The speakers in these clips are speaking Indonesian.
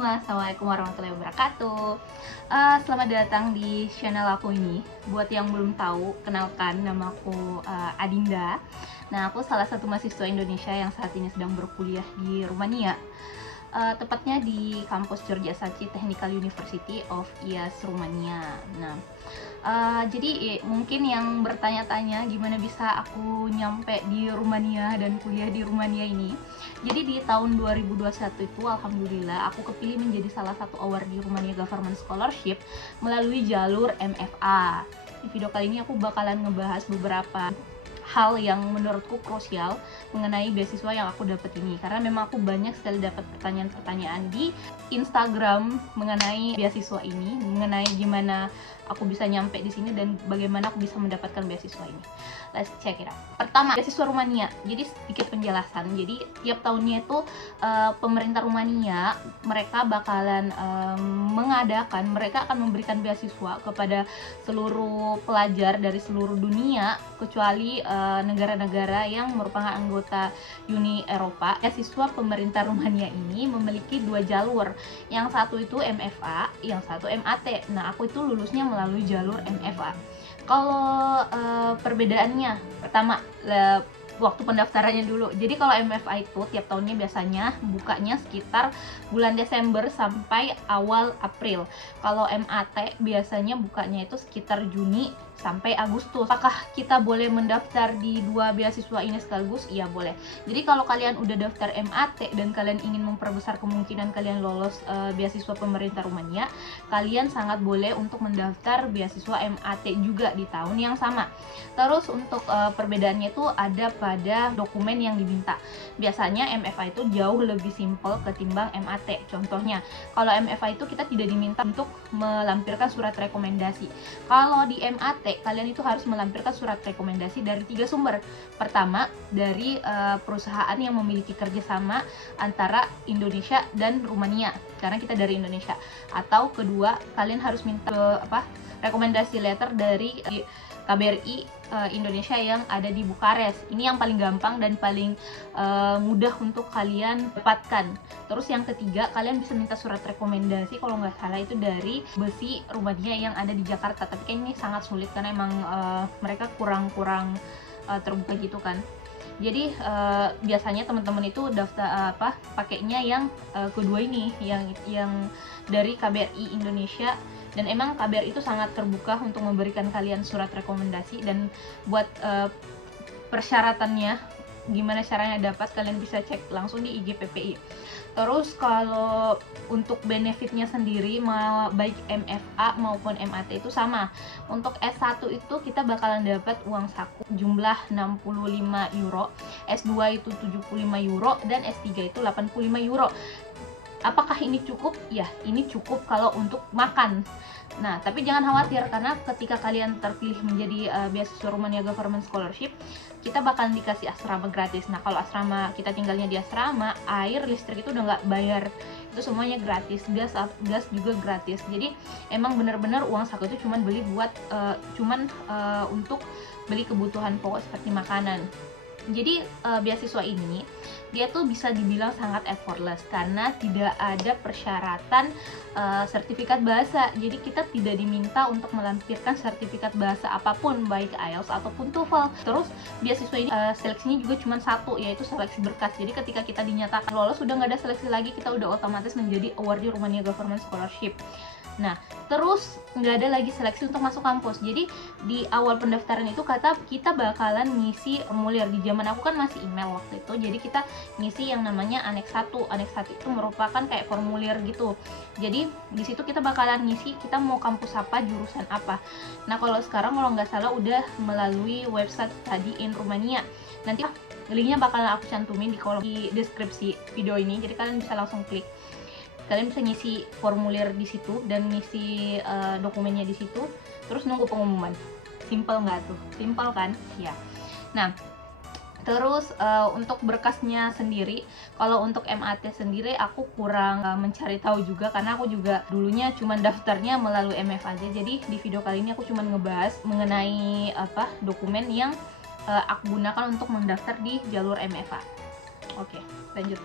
semua, Assalamualaikum warahmatullahi wabarakatuh. Selamat datang di channel aku ini. Buat yang belum tahu, kenalkan, nama aku Adinda. Nah, aku salah satu mahasiswa Indonesia yang saat ini sedang berkuliah di Rumania, tepatnya di kampus Georgia Sachi Technical University of IAS Rumania. Nah, jadi mungkin yang bertanya-tanya gimana bisa aku nyampe di Rumania dan kuliah di Rumania ini. Jadi di tahun 2021 itu alhamdulillah aku kepilih menjadi salah satu award di Rumania Government Scholarship melalui jalur MFA. Di video kali ini aku bakalan ngebahas beberapa hal yang menurutku krusial mengenai beasiswa yang aku dapat ini, karena memang aku banyak sekali dapat pertanyaan-pertanyaan di Instagram mengenai beasiswa ini, mengenai gimana aku bisa nyampe di sini dan bagaimana aku bisa mendapatkan beasiswa ini. Let's check it out. Pertama, beasiswa Rumania. Jadi sedikit penjelasan. Jadi tiap tahunnya itu pemerintah Rumania mereka bakalan mereka akan memberikan beasiswa kepada seluruh pelajar dari seluruh dunia kecuali negara-negara yang merupakan anggota Uni Eropa. Beasiswa pemerintah Rumania ini memiliki dua jalur. Yang satu itu MFA, yang satu MAT. Nah, aku itu lulusnya melalui jalur MFA. Kalau perbedaannya, pertama waktu pendaftarannya dulu. Jadi kalau MFA itu tiap tahunnya biasanya bukanya sekitar bulan Desember sampai awal April. Kalau MAT biasanya bukanya itu sekitar Juni sampai Agustus. Apakah kita boleh mendaftar di dua beasiswa ini sekaligus? Iya, boleh. Jadi kalau kalian udah daftar MAT dan kalian ingin memperbesar kemungkinan kalian lolos beasiswa pemerintah Rumania, kalian sangat boleh untuk mendaftar beasiswa MAT juga di tahun yang sama. Terus untuk perbedaannya itu ada pada dokumen yang diminta. Biasanya MFA itu jauh lebih simpel ketimbang MAT. Contohnya, kalau MFA itu kita tidak diminta untuk melampirkan surat rekomendasi. Kalau di MAT kalian itu harus melampirkan surat rekomendasi dari 3 sumber. Pertama, dari perusahaan yang memiliki kerjasama antara Indonesia dan Rumania, karena kita dari Indonesia. Atau kedua, kalian harus minta rekomendasi letter dari KBRI Indonesia yang ada di Bukares. Ini yang paling gampang dan paling mudah untuk kalian dapatkan. Terus yang ketiga, kalian bisa minta surat rekomendasi kalau nggak salah itu dari Besi Rumania yang ada di Jakarta. Tapi kayaknya ini sangat sulit karena emang mereka kurang terbuka gitu kan. Jadi biasanya teman-teman itu daftar pakainya yang kedua ini, yang dari KBRI Indonesia. Dan emang KBRI itu sangat terbuka untuk memberikan kalian surat rekomendasi. Dan buat persyaratannya gimana caranya dapat, kalian bisa cek langsung di IG PPI. Terus kalau untuk benefitnya sendiri, baik MFA maupun MAT itu sama. Untuk S1 itu kita bakalan dapat uang saku jumlah 65 euro, S2 itu 75 euro, dan S3 itu 85 euro. Apakah ini cukup? Ya, ini cukup kalau untuk makan. Nah, tapi jangan khawatir karena ketika kalian terpilih menjadi beasiswa Rumania Government Scholarship, kita bakalan dikasih asrama gratis. Nah, kalau asrama kita tinggalnya di asrama, air, listrik itu udah nggak bayar. Itu semuanya gratis, gas juga gratis. Jadi emang bener-bener uang saku itu cuman untuk beli kebutuhan pokok seperti makanan. Jadi beasiswa ini dia tuh bisa dibilang sangat effortless karena tidak ada persyaratan sertifikat bahasa. Jadi kita tidak diminta untuk melampirkan sertifikat bahasa apapun, baik IELTS ataupun TOEFL. Terus beasiswa ini seleksinya juga cuma satu, yaitu seleksi berkas. Jadi ketika kita dinyatakan lolos, sudah nggak ada seleksi lagi, kita udah otomatis menjadi awardee Rumania Government Scholarship. Nah, terus nggak ada lagi seleksi untuk masuk kampus. Jadi di awal pendaftaran itu kita bakalan ngisi formulir. Di zaman aku kan masih email waktu itu, jadi kita ngisi yang namanya Aneks 1. Aneks 1 itu merupakan kayak formulir gitu. Jadi di situ kita bakalan ngisi kita mau kampus apa, jurusan apa. Nah, kalau sekarang kalau nggak salah udah melalui website Study in Rumania. Nanti linknya bakalan aku cantumin di kolom di deskripsi video ini, jadi kalian bisa langsung klik. Kalian bisa ngisi formulir di situ dan ngisi dokumennya di situ, terus nunggu pengumuman. Simple nggak tuh? Simple kan? Ya. Nah, terus untuk berkasnya sendiri, kalau untuk MAT sendiri aku kurang mencari tahu juga karena aku juga dulunya cuma daftarnya melalui MF aja. Jadi di video kali ini aku cuma ngebahas mengenai dokumen yang aku gunakan untuk mendaftar di jalur MFA. Oke, lanjut.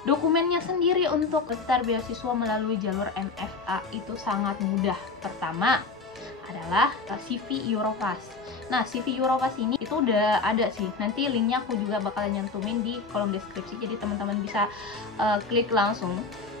Dokumennya sendiri untuk daftar beasiswa melalui jalur MFA itu sangat mudah. Pertama adalah CV Europass. Nah, CV Europass ini itu udah ada sih. Nanti linknya aku juga bakalan nyantumin di kolom deskripsi, jadi teman-teman bisa klik langsung.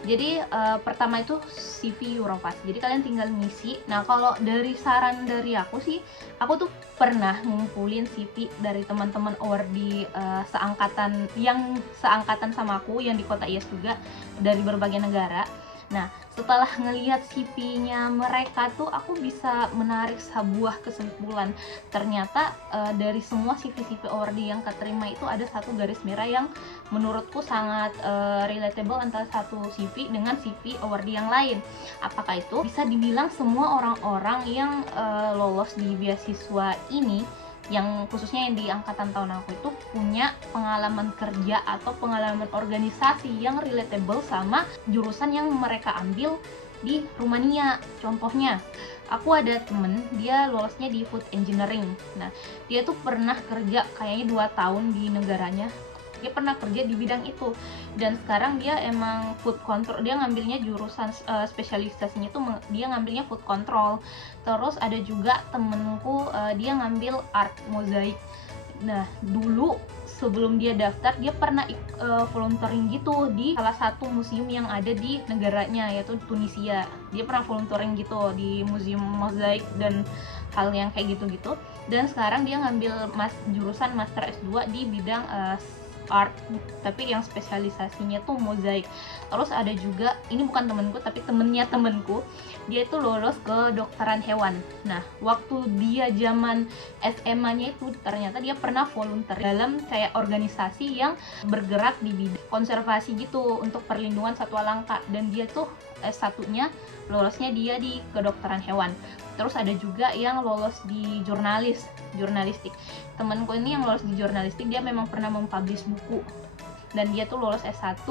Jadi pertama itu CV Europass. Jadi kalian tinggal ngisi. Nah, kalau dari saran dari aku sih, aku tuh pernah ngumpulin CV dari teman-teman di seangkatan sama aku yang di kota IAS juga, dari berbagai negara. Nah, setelah ngelihat CV-nya mereka tuh aku bisa menarik sebuah kesimpulan. Ternyata dari semua CV-CV ORD yang keterima itu ada satu garis merah yang menurutku sangat relatable antara satu CV dengan CV ORD yang lain. Apakah itu? Bisa dibilang semua orang-orang yang lolos di beasiswa ini, yang khususnya yang di angkatan tahun aku itu, punya pengalaman kerja atau pengalaman organisasi yang relatable sama jurusan yang mereka ambil di Rumania. Contohnya, aku ada temen, dia lolosnya di food engineering. Nah, dia tuh pernah kerja kayaknya 2 tahun di negaranya. Dia pernah kerja di bidang itu, dan sekarang dia emang food control. Dia ngambilnya jurusan spesialisasinya tuh dia ngambilnya food control. Terus ada juga temenku, dia ngambil art mozaik. Nah, dulu sebelum dia daftar, dia pernah volunteering gitu di salah satu museum yang ada di negaranya, yaitu Tunisia. Dia pernah volunteering gitu di museum mozaik dan hal yang kayak gitu-gitu. Dan sekarang dia ngambil jurusan Master S2 di bidang art, tapi yang spesialisasinya tuh mozaik. Terus ada juga, ini bukan temenku tapi temennya temenku, dia itu lolos ke dokteran hewan. Nah, waktu dia zaman SMA-nya itu ternyata dia pernah volunteer dalam kayak organisasi yang bergerak di bidang konservasi gitu untuk perlindungan satwa langka, dan dia tuh S1-nya lolosnya dia di kedokteran hewan. Terus ada juga yang lolos di jurnalistik. Temanku ini yang lolos di jurnalistik, dia memang pernah mempublish buku, dan dia tuh lolos S1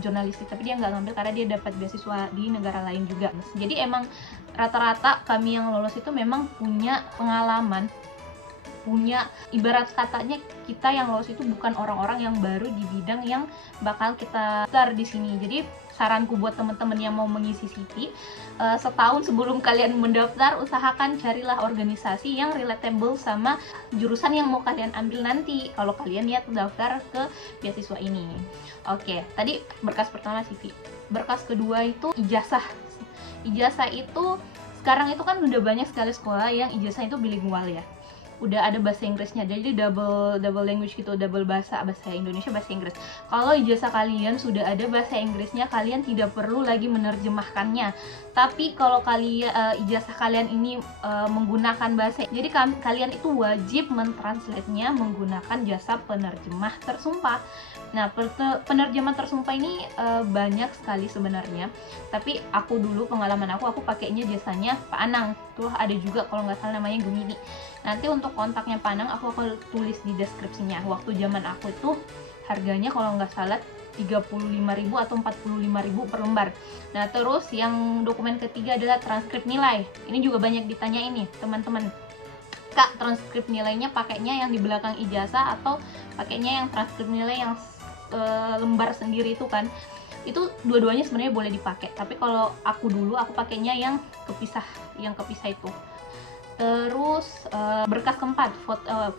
jurnalistik, tapi dia nggak ngambil karena dia dapat beasiswa di negara lain juga. Jadi emang rata-rata kami yang lolos itu memang punya pengalaman, punya, ibarat katanya kita yang lolos itu bukan orang-orang yang baru di bidang yang bakal kita daftar di sini. Jadi saranku buat teman-teman yang mau mengisi CV, setahun sebelum kalian mendaftar, usahakan carilah organisasi yang relatable sama jurusan yang mau kalian ambil nanti kalau kalian niat daftar ke beasiswa ini. Oke, tadi berkas pertama CV. Berkas kedua itu ijazah. Ijazah itu sekarang itu kan udah banyak sekali sekolah yang ijazah itu bilingual ya. Udah ada bahasa Inggrisnya, jadi double language gitu, double bahasa Indonesia, bahasa Inggris. Kalau ijazah kalian sudah ada bahasa Inggrisnya, kalian tidak perlu lagi menerjemahkannya. Tapi kalau kalian ijazah kalian ini menggunakan bahasa, jadi kalian itu wajib mentranslate-nya menggunakan jasa penerjemah tersumpah. Nah, penerjemah tersumpah ini banyak sekali sebenarnya, tapi aku dulu, pengalaman aku pakainya jasanya Pak Anang. Tuh ada juga kalau nggak salah namanya Gemini. Nanti untuk kontaknya Pak Anang aku akan tulis di deskripsinya. Waktu zaman aku itu harganya kalau nggak salah 35.000 atau 45.000 per lembar. Nah, terus yang dokumen ketiga adalah transkrip nilai. Ini juga banyak ditanya ini teman-teman. Kak, transkrip nilainya pakainya yang di belakang ijazah atau pakainya yang transkrip nilai yang lembar sendiri itu kan? Itu dua-duanya sebenarnya boleh dipakai, tapi kalau aku dulu aku pakainya yang kepisah itu. Terus berkas keempat,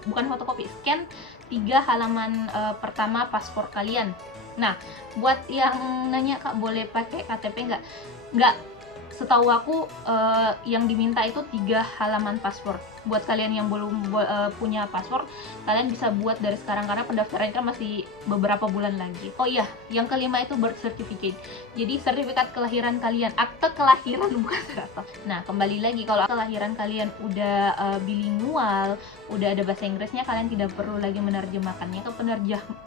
bukan fotokopi, scan 3 halaman pertama paspor kalian. Nah, buat yang nanya, Kak boleh pakai KTP nggak? Nggak, setahu aku yang diminta itu 3 halaman paspor. Buat kalian yang belum punya paspor, kalian bisa buat dari sekarang karena pendaftaran kan masih beberapa bulan lagi. Oh iya, yang kelima itu birth certificate. Jadi sertifikat kelahiran kalian, akte kelahiran bukan serata. Nah, kembali lagi, kalau kelahiran kalian udah bilingual, udah ada bahasa Inggrisnya, kalian tidak perlu lagi menerjemahkannya ke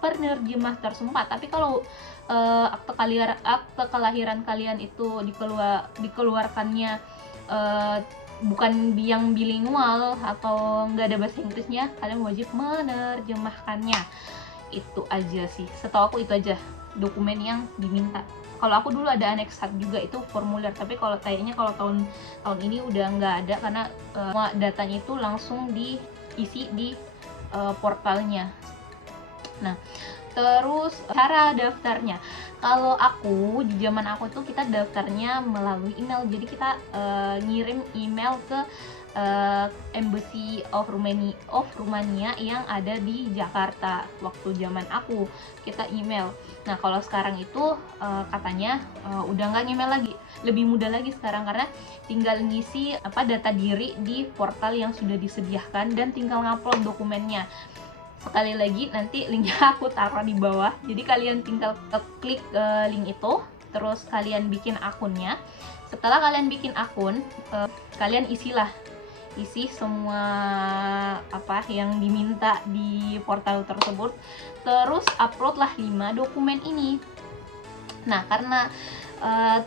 penerjemah tersumpah. Tapi kalau akte kelahiran kalian itu dikeluarkannya bukan yang bilingual atau nggak ada bahasa Inggrisnya, kalian wajib menerjemahkannya. Itu aja sih, setahu aku itu aja dokumen yang diminta. Kalau aku dulu ada aneks 1 juga, itu formulir, tapi kayaknya kalau tahun ini udah nggak ada karena datanya itu langsung diisi di portalnya. Nah, Terus cara daftarnya, kalau aku di zaman aku tuh kita daftarnya melalui email, jadi kita ngirim email ke Embassy of Romania yang ada di Jakarta. Waktu zaman aku kita email. Nah kalau sekarang itu katanya udah nggak email lagi, lebih mudah lagi sekarang karena tinggal ngisi data diri di portal yang sudah disediakan dan tinggal ngupload dokumennya. Sekali lagi nanti linknya aku taruh di bawah, jadi kalian tinggal klik link itu, terus kalian bikin akunnya. Setelah kalian bikin akun, kalian isi semua apa yang diminta di portal tersebut, terus uploadlah 5 dokumen ini. Nah karena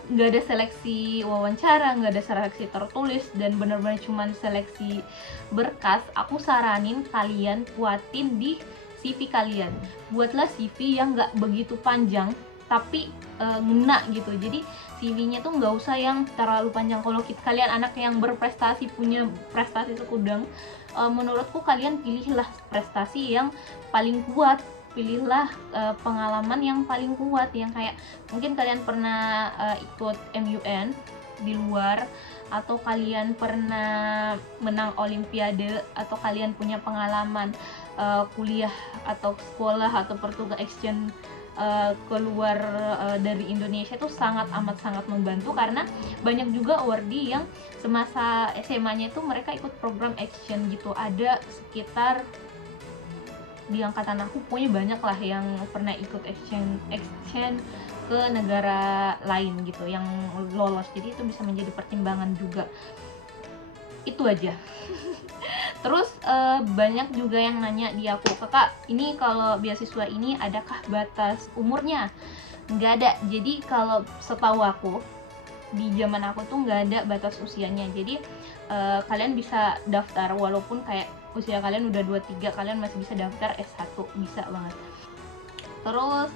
nggak ada seleksi wawancara, nggak ada seleksi tertulis, dan benar-benar cuman seleksi berkas, aku saranin kalian buatin di CV kalian. Buatlah CV yang nggak begitu panjang tapi ngena gitu. Jadi CV-nya tuh nggak usah yang terlalu panjang. Kalau kalian anak yang berprestasi, punya prestasi sekudang, menurutku kalian pilihlah prestasi yang paling kuat, pilihlah pengalaman yang paling kuat, yang kayak mungkin kalian pernah ikut MUN di luar, atau kalian pernah menang olimpiade, atau kalian punya pengalaman kuliah atau sekolah atau pertugas exchange keluar dari Indonesia. Itu sangat membantu karena banyak juga awardee yang semasa SMA-nya itu mereka ikut program exchange gitu. Ada sekitar di angkatan aku pokoknya banyak lah yang pernah ikut exchange ke negara lain gitu yang lolos, jadi itu bisa menjadi pertimbangan juga. Itu aja. Terus banyak juga yang nanya di aku, kakak ini kalau beasiswa ini adakah batas umurnya? Nggak ada. Jadi kalau setahu aku di zaman aku tuh nggak ada batas usianya. Jadi kalian bisa daftar walaupun kayak usia kalian udah 23, kalian masih bisa daftar S1, bisa banget. Terus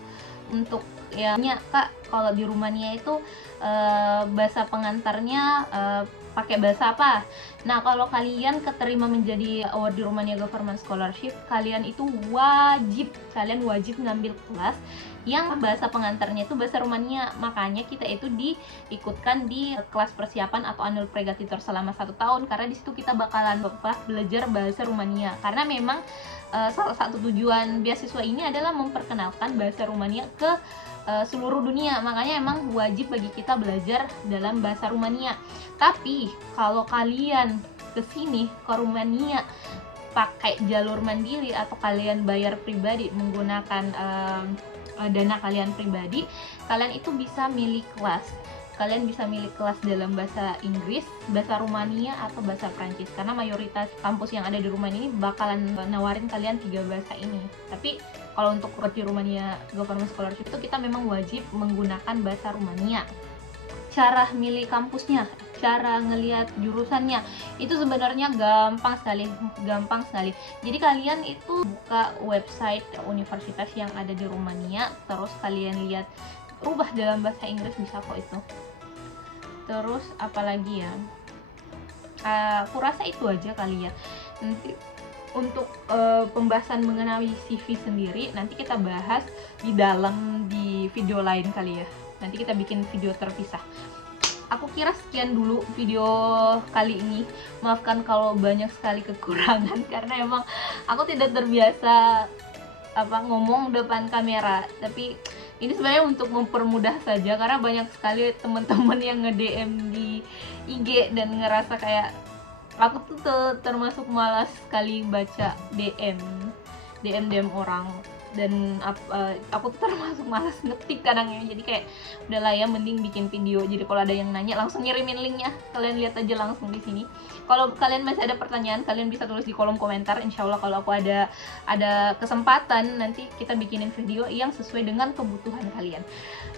untuk ya kak, kalau di Rumania itu bahasa pengantarnya pakai bahasa apa? Nah kalau kalian keterima menjadi award di Romania Government Scholarship, kalian itu wajib ngambil kelas yang bahasa pengantarnya itu bahasa Rumania. Makanya kita itu diikutkan di kelas persiapan atau annual pregator selama 1 tahun, karena di situ kita bakalan belajar bahasa Rumania. Karena memang salah satu tujuan beasiswa ini adalah memperkenalkan bahasa Rumania ke seluruh dunia. Makanya emang wajib bagi kita belajar dalam bahasa Rumania. Tapi kalau kalian kesini ke Rumania pakai jalur mandiri atau kalian bayar pribadi menggunakan dana kalian pribadi, kalian itu bisa milih kelas. Kalian bisa milih kelas dalam bahasa Inggris, bahasa Rumania, atau bahasa Prancis. Karena mayoritas kampus yang ada di Rumania ini bakalan nawarin kalian 3 bahasa ini. Tapi kalau untuk di Rumania Government Scholarship itu kita memang wajib menggunakan bahasa Rumania. Cara milih kampusnya, cara ngelihat jurusannya, itu sebenarnya gampang sekali. Jadi kalian itu buka website universitas yang ada di Rumania, terus kalian lihat rubah dalam bahasa Inggris, bisa kok itu. Terus apalagi ya, aku rasa itu aja kali ya. Nanti untuk pembahasan mengenai CV sendiri nanti kita bahas di dalam di video lain kali ya. Nanti kita bikin video terpisah. Aku kira sekian dulu video kali ini. Maafkan kalau banyak sekali kekurangan karena emang aku tidak terbiasa ngomong depan kamera. Tapi ini sebenarnya untuk mempermudah saja karena banyak sekali teman-teman yang nge-DM di IG dan ngerasa kayak aku tuh termasuk malas sekali baca DM orang, dan aku tuh termasuk malas ngetik kadangnya. Jadi kayak udahlah ya, mending bikin video. Jadi kalau ada yang nanya langsung ngirimin linknya, kalian lihat aja langsung di sini. Kalau kalian masih ada pertanyaan, kalian bisa tulis di kolom komentar. Insya Allah kalau aku ada kesempatan nanti kita bikinin video yang sesuai dengan kebutuhan kalian.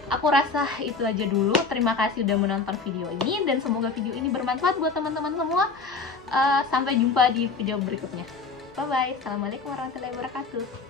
Aku rasa itu aja dulu. Terima kasih udah menonton video ini dan semoga video ini bermanfaat buat teman-teman semua. Sampai jumpa di video berikutnya. Bye bye. Assalamualaikum warahmatullahi wabarakatuh.